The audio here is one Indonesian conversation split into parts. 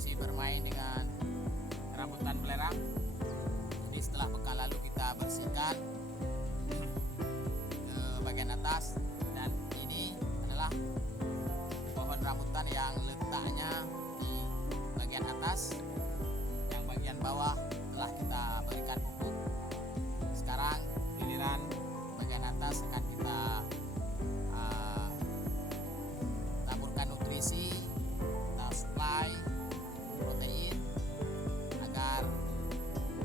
masih bermain dengan rambutan belerang. Jadi setelah pekan lalu kita bersihkan ke bagian atas, dan ini adalah pohon rambutan yang letaknya di bagian atas. Yang bagian bawah telah kita berikan pupuk. Sekarang giliran bagian atas akan kita taburkan nutrisi, kita supply protein agar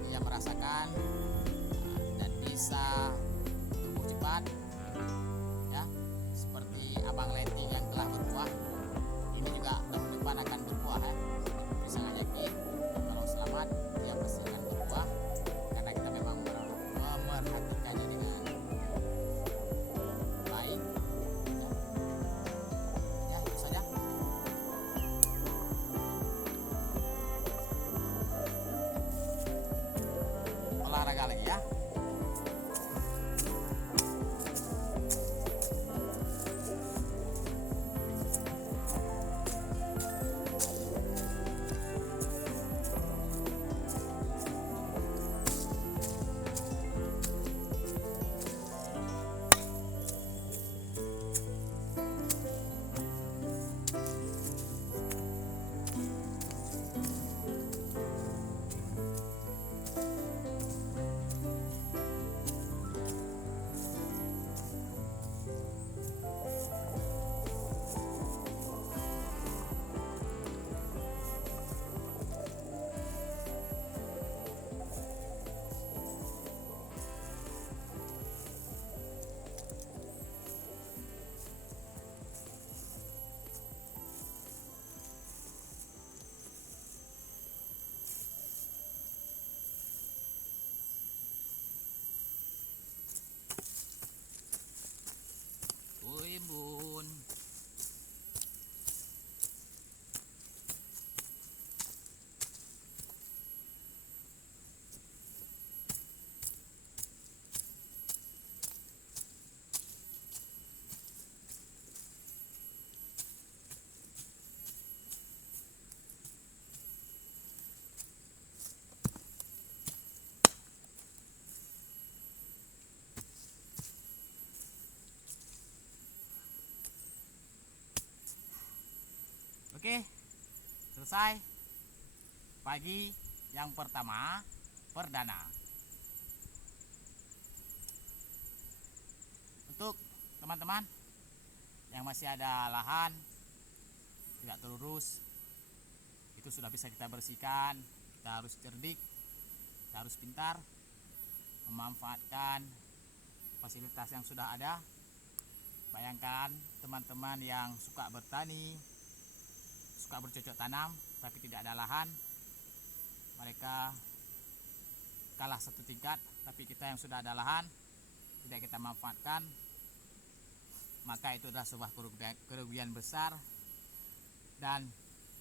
dia merasakan dan bisa tumbuh cepat, ya, seperti abang letting yang telah berbuah. Ini juga tahun depan akan berbuah, ya. Tapi sangat yakin kalau selamat dia pasti akan berbuah, karena kita memang memerhatikannya dengan baik, ya. Ya, itu saja. Olahraga lagi, ya. Woi, Bun. Oke, selesai pagi yang pertama perdana. Untuk teman-teman yang masih ada lahan tidak terurus, itu sudah bisa kita bersihkan. Kita harus cerdik, kita harus pintar memanfaatkan fasilitas yang sudah ada. Bayangkan teman-teman yang suka bertani, suka bercocok tanam tapi tidak ada lahan, mereka kalah satu tingkat. Tapi kita yang sudah ada lahan tidak kita manfaatkan, maka itu adalah sebuah kerugian besar dan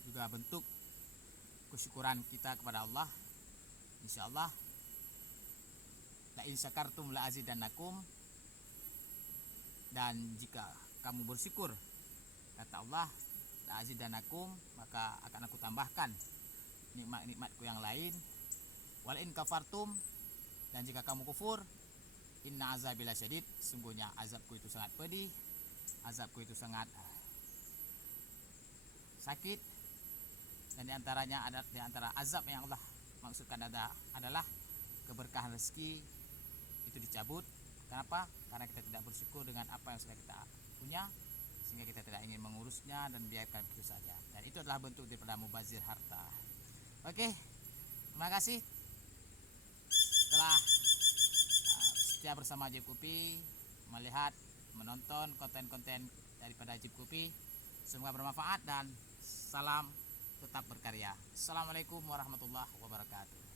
juga bentuk kesyukuran kita kepada Allah. Insyaallah, la in syakartum la azidannakum, dan jika kamu bersyukur, kata Allah, la azidannakum, maka akan aku tambahkan nikmat-nikmatku yang lain. Wal in kafartum, dan jika kamu kufur, inna azabi lasyadid, sungguhnya azabku itu sangat pedih, azabku itu sangat sakit. Dan diantaranya ada, diantara azab yang Allah maksudkan adalah keberkahan rezeki itu dicabut. Kenapa? Karena kita tidak bersyukur dengan apa yang sudah kita punya, sehingga kita tidak ingin mengurusnya dan biarkan begitu saja. Dan itu adalah bentuk daripada mubazir harta. Oke, terima kasih telah setia bersama Ajib Kopi, melihat, menonton konten-konten daripada Ajib Kopi. Semoga bermanfaat dan salam tetap berkarya. Assalamualaikum warahmatullahi wabarakatuh.